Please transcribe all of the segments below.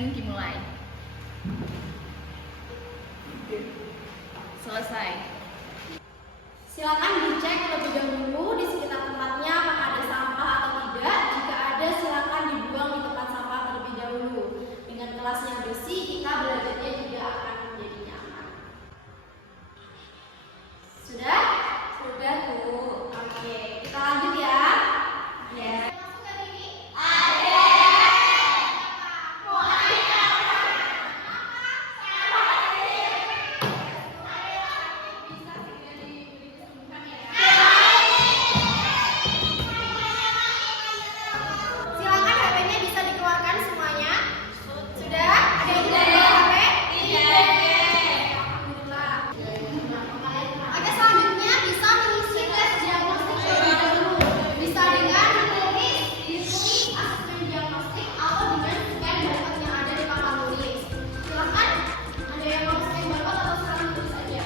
Tracing dimulai. Selesai. Silakan dicek terlebih dahulu di sekitar tempatnya apakah ada sampah atau tidak. Jika ada, silakan dibuang di tempat sampah terlebih dahulu. Dengan kelas yang bersih, kita belajarnya juga akan menjadi nyaman. Sudah? Sudah, Bu. Oke, kita lanjut ya. Ya. Silakan HP-nya bisa dikeluarkan semuanya. Sudah? Ada yang sudah bawa HP? Iya. Alhamdulillah. Oke, selanjutnya bisa mengisi tes diagnostik terlebih dahulu. Bisa dengan menulis di sini asesmen diagnostik atau dengan scan barcode yang ada di papan tulis. Silakan, ada yang mau scan barcode atau silakan tulis aja.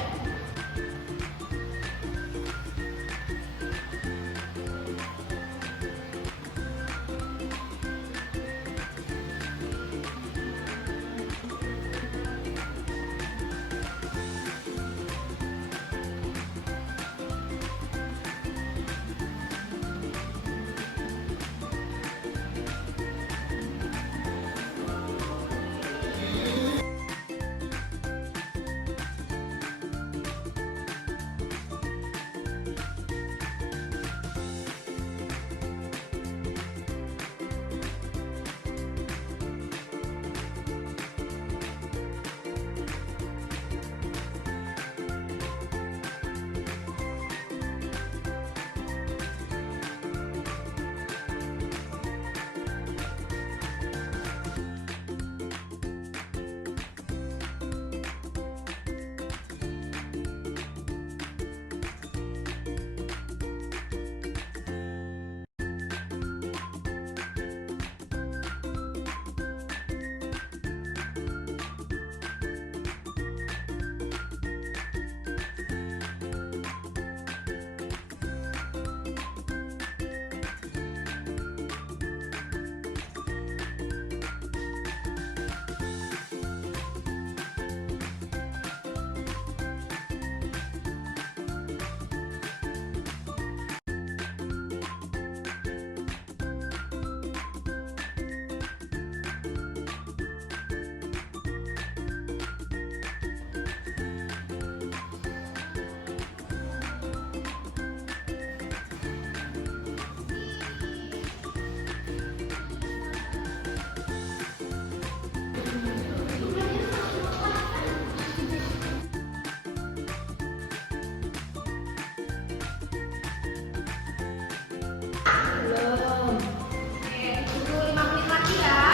Belum. Oke, tunggu 5 menit lagi ya.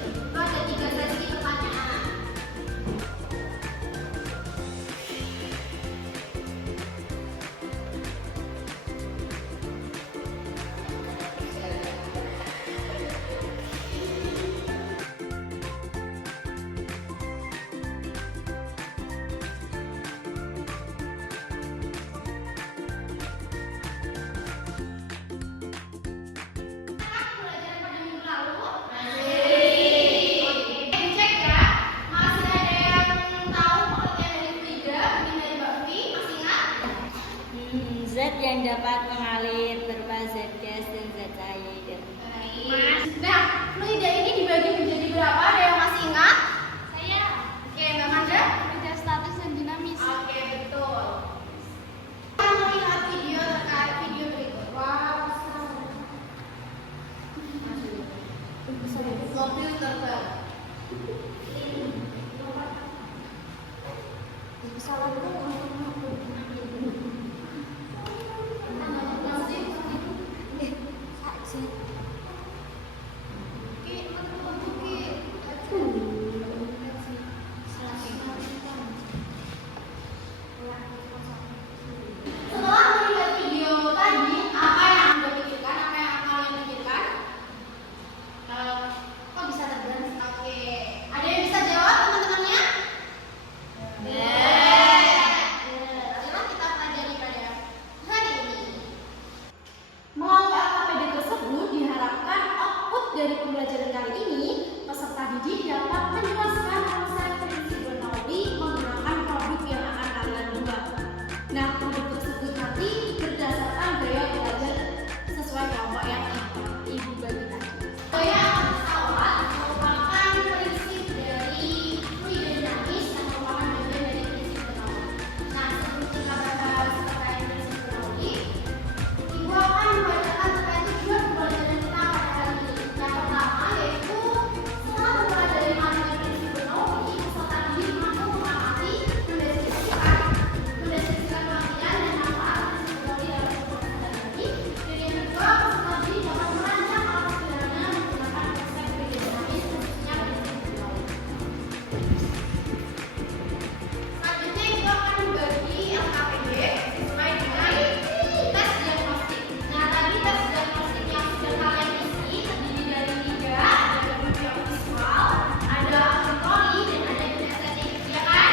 Itu ada 3 sesi pertanyaan. Pelajaran pada minggu lalu. Dicek ya. Masih ada yang tahu pengertian dari fluida, mungkin dari Mbak Fi, masih ingat? Zat yang dapat mengalir berupa zat gas dan zat cair. Nah, fluida ini dibagi menjadi berapa? Ada yang masih ingat? Saya Oke, Mbak Manda? fluida statis dan dinamis. Oke, betul. Kita melihat video terkait video berikut. Wow, mobil terbang. Pesawat itu Oke, Sarmuji dapat menjelaskan konsep prinsip Bernoulli menggunakan produk yang akan kalian buat. Nah, produk tersebut nanti berdasarkan gaya belajar sesuai kelompok yang Ibu bagi tadi. Gaya pesawat merupakan prinsip dari fluid dinamis yang merupakan bagian dari prinsip Bernoulli. Nah, sebelum kita bahas terkait prinsip Bernoulli, Ibu akan membacakan terkait tujuan pembelajaran kita pada hari ini. Yang pertama yaitu setelah mempelajari materi prinsip Bernoulli, peserta didik mampu mengamati, mendeskripsikan pengertian dan manfaat prinsip Bernoulli dalam kehidupan sehari-hari. Dan yang kedua, peserta didik dapat merancang alat sederhana menggunakan konsep fluid dinamis, khususnya prinsip Bernoulli. Selanjutnya Ibu akan membagi LKPD sesuai dengan tes diagnostik. Nah, tadi tes diagnostik yang sudah kalian isi terdiri dari 3, ada video visual, ada auditori, dan ada kinestetik, ya kan?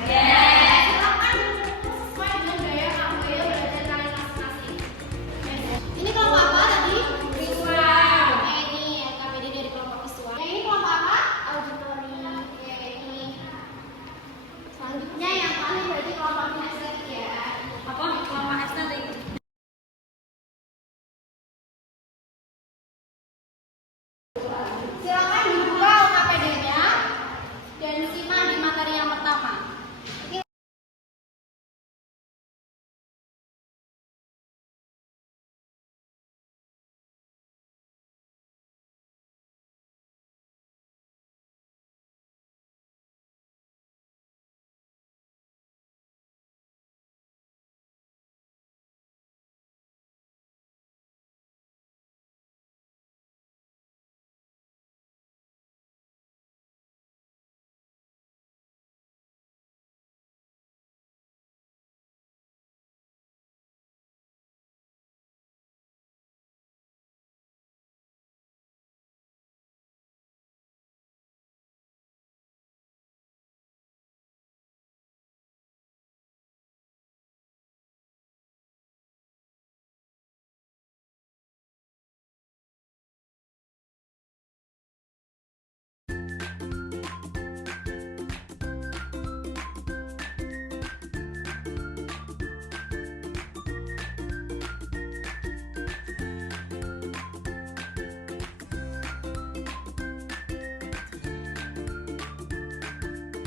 Silakan mengukur sesuai dengan gaya belajar kalian masing-masing. Ini kelompok apa tadi? Visual. Oke, ini LKPD dari kelompok visual. Yang ini kelompok apa? Auditori. Oke, ini. Selanjutnya yang paling berarti kelompok kinestetik ya. Apa? Kelompok estetik. Silakan dibuka LKPD-nya dan simak di materi yang pertama.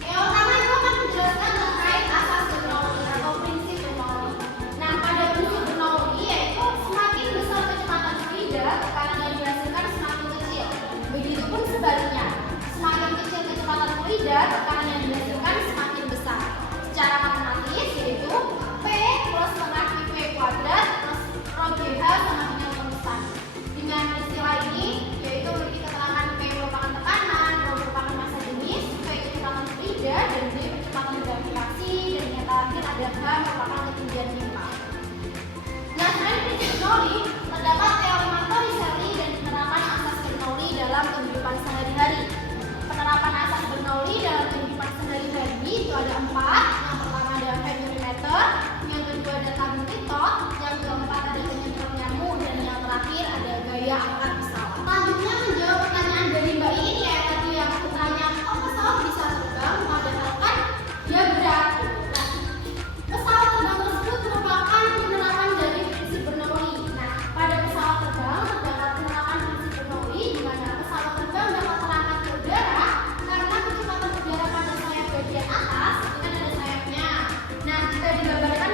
Yang pertama Ibu akan menjelaskan terkait asas Bernoulli atau prinsip Bernoulli. Nah, pada prinsip Bernoulli yaitu semakin besar kecepatan fluida, tekanan yang dihasilkan semakin kecil. Begitupun sebaliknya, semakin kecil kecepatan fluida, tekanan yang dihasilkan semakin besar. Secara matematis yaitu P plus setengah QV kuadrat plus rho GH sama dengan penurusan. Dengan istilah ini yaitu memiliki keterangan P merupakan tekanan, rho merupakan massa jenis, V kecepatan fluida, dan G kecepatan gravitasi, dan yang terakhir ada H merupakan ketinggian timpa. Nah, selain prinsip Bernoulli, terdapat teori Montorricelli dan penerapan asas Bernoulli dalam kehidupan sehari-hari. Penerapan asas Bernoulli dalam kehidupan sehari-hari itu ada 4. Yang pertama ada Henry-meter, yang kedua ada tabung Titot, yang keempat ada penyemprot nyamuk, dan yang terakhir ada gaya angkat pesawat. Selanjutnya menjawab pertanyaan dari Mbak ini ya tadi yang bertanya, oh pesawat bisa terbang? Padahal dia berat. Nah, pesawat terbang tersebut merupakan penerapan dari prinsip Bernoulli. Nah, pada pesawat terbang terdapat penerapan prinsip Bernoulli di mana pesawat terbang dapat terangkat ke udara karena kecepatan udara pada sayap bagian atas itu kan ada sayapnya. Nah, jika digambarkan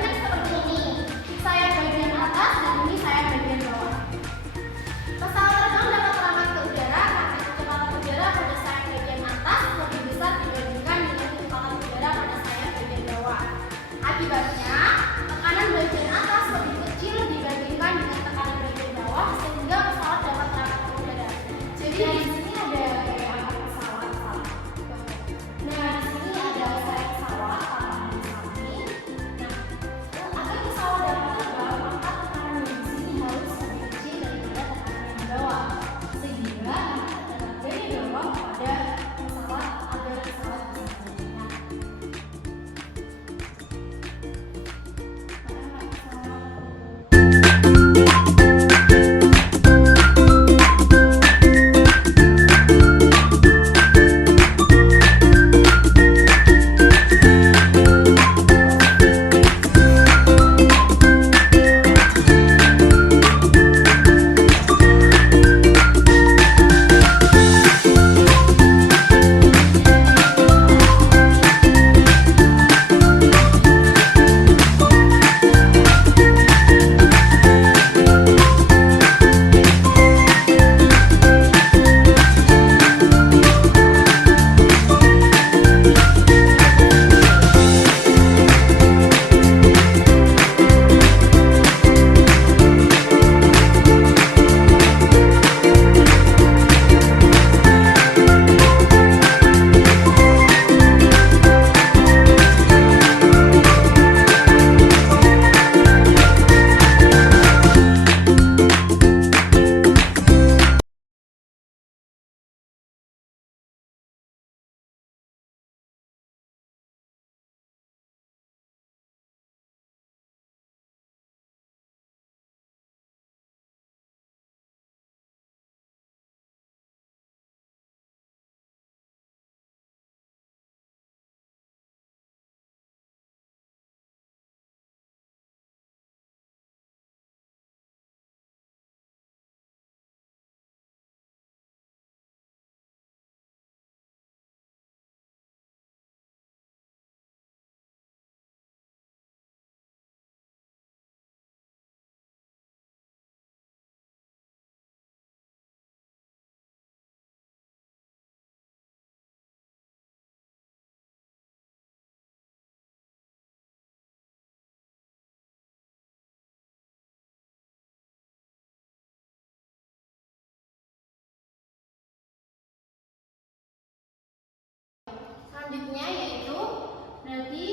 Berarti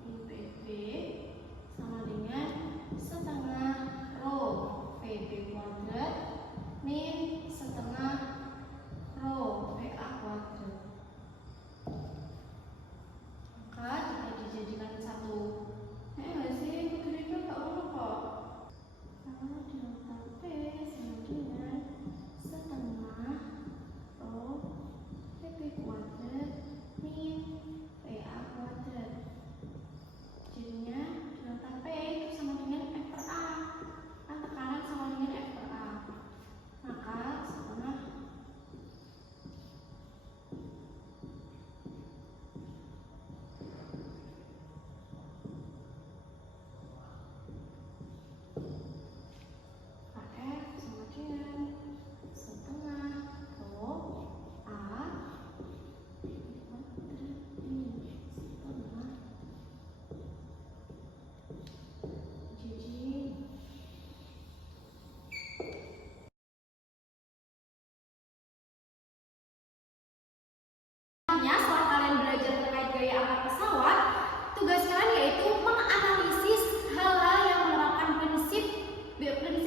min PB sama dengan setengah rho PB kuadrat min setengah rho PA kuadrat. Maka jika dijadikan satu nggak sih, kudunya nggak ono kok. Kalau delta P sama dengan setengah rho PB kuadrat min PA kuadrat. Jadinya delta P itu sama dengan F per A. Kan tekanan sama dengan F per A. Maka setengah KF sama dengan setengah rho A kuadrat min setengah. Jadi setelah kalian belajar terkait gaya angkat pesawat, tugas kalian yaitu menganalisis hal-hal yang menerapkan prinsip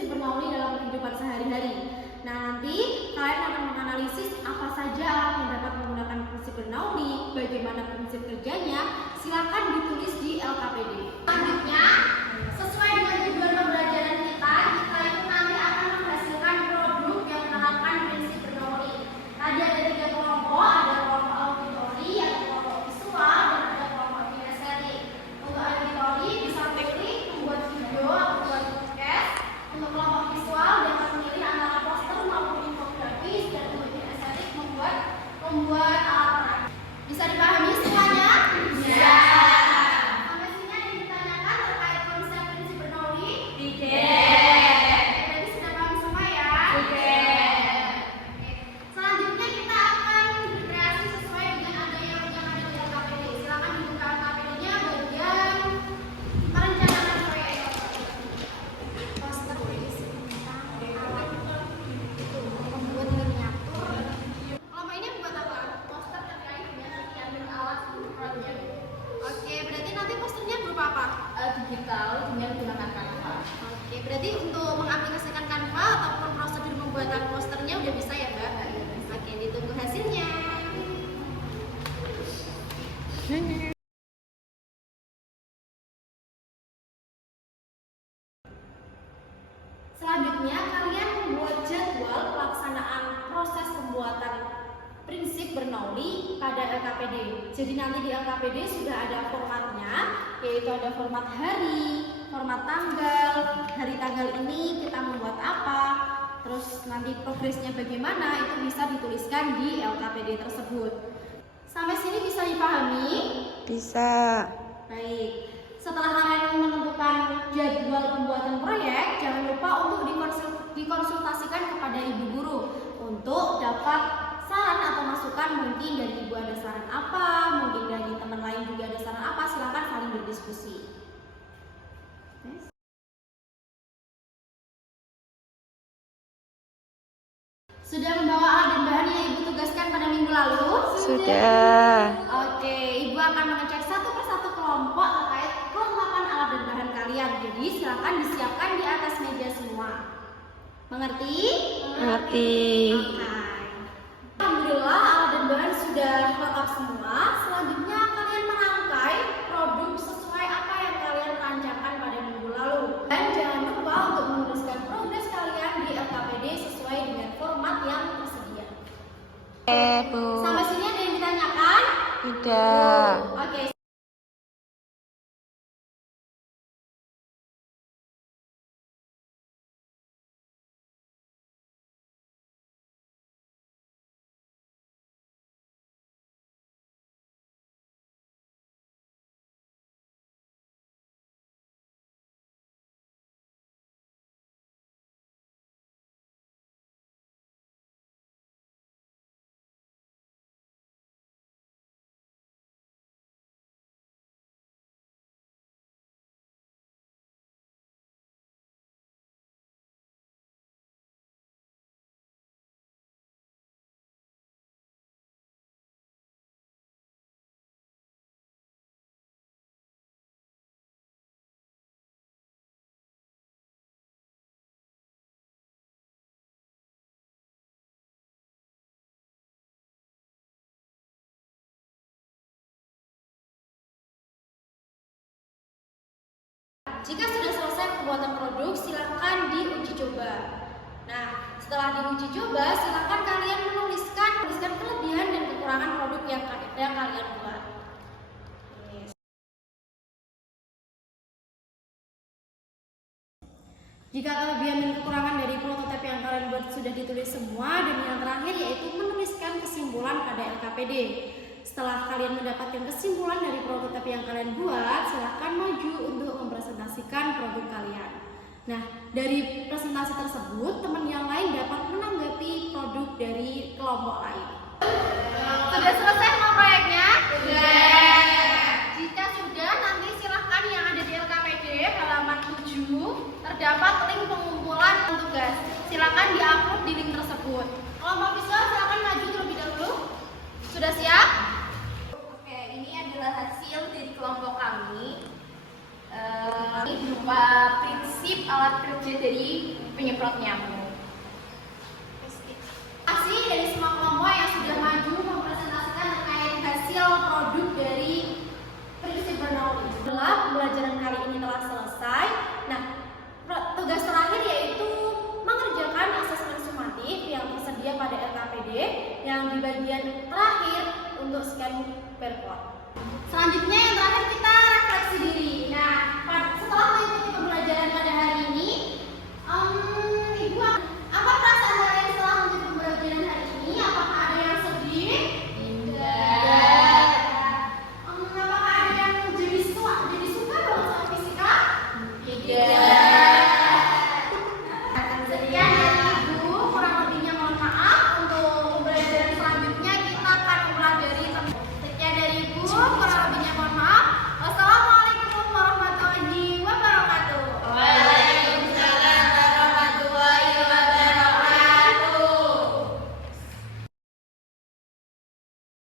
Bernoulli dalam kehidupan sehari-hari. Nah, nanti kalian akan menganalisis apa saja alat yang dapat menggunakan prinsip Bernoulli, bagaimana prinsip kerjanya. Silakan ditulis di LKPD. Selanjutnya, sesuai dengan tujuan pembelajaran kita itu nanti akan menghasilkan produk yang menerapkan prinsip Bernoulli. Tadi ada 3 kelompok, ada kelompok auditori, ada kelompok visual, dan ada kelompok kinestetik. Untuk auditori bisa pilih membuat video atau membuat podcast. Untuk kelompok visual dapat memilih antara poster maupun infografis, dan untuk kinestetik membuat alat peraga. Bisa dipahami semuanya? Bisa. Sampai sini ada yang ditanyakan terkait konsep prinsip Bernoulli? Tidak. Berarti sudah paham semua ya? Tidak. Selanjutnya kita akan berkreasi sesuai dengan yang ada di LKPD. Silakan dibuka LKPD-nya bagian perencanaan proyek. Poster berisi tentang alat membuat miniatur. Kelompok ini buat apa? Poster terkait dengan diambil alat proyek. Oke, berarti nanti posternya berupa apa? Digital dengan menggunakan Canva. Oke, berarti untuk mengaplikasikan Canva ataupun prosedur pembuatan posternya udah bisa ya, Mbak? Oke, ditunggu hasilnya. Selanjutnya, kalian membuat jadwal pelaksanaan proses pembuatan prinsip Bernoulli pada LKPD. Jadi nanti di LKPD sudah ada formatnya, yaitu ada format hari, format tanggal. Hari tanggal ini kita membuat apa, terus nanti progresnya bagaimana, itu bisa dituliskan di LKPD tersebut. Sampai sini bisa dipahami? Bisa. Baik. Setelah kalian menentukan jadwal pembuatan proyek, jangan lupa untuk dikonsultasikan kepada ibu guru untuk dapat saran atau masukan. Mungkin dari ibu ada saran apa, mungkin dari teman lain juga ada saran apa, silakan saling berdiskusi. Sudah membawa alat dan bahan yang ibu tugaskan pada minggu lalu? Sudah. Oke, ibu akan mengecek satu persatu kelompok terkait kelengkapan alat dan bahan kalian. Jadi silakan disiapkan di atas meja semua. Mengerti? Mengerti. Oke. Alhamdulillah alat dan bahan sudah lengkap semua. Selanjutnya kalian merangkai produk sesuai apa yang kalian rancangkan pada minggu lalu. Dan jangan lupa untuk menuliskan progres kalian di LKPD sesuai dengan format yang tersedia. Bu. Sampai sini ada yang ditanyakan? Tidak. Oke. jika sudah selesai pembuatan produk, silakan diuji coba. Nah, setelah diuji coba, silakan kalian menuliskan kelebihan dan kekurangan produk yang kalian buat. Jika kelebihan dan kekurangan dari prototipe yang kalian buat sudah ditulis semua, dan yang terakhir yaitu menuliskan kesimpulan pada LKPD. Setelah kalian mendapatkan kesimpulan dari prototipe yang kalian buat, silahkan maju untuk mempresentasikan produk kalian. Nah, dari presentasi tersebut, teman yang lain dapat menanggapi produk dari kelompok lain. Sudah selesai semua proyeknya? Sudah. Jika sudah, nanti silahkan yang ada di LKPD halaman 7 terdapat link pengumpulan tugas. Silahkan diupload di link tersebut. Kelompok visual silahkan maju terlebih dahulu. Sudah siap? Oke, ini adalah hasil dari kelompok kami. Ini berupa prinsip alat kerja dari penyemprot nyamuk. Terima kasih dari semua kelompok yang sudah maju mempresentasikan terkait hasil produk dari prinsip Bernoulli. Pembelajaran kali ini telah selesai.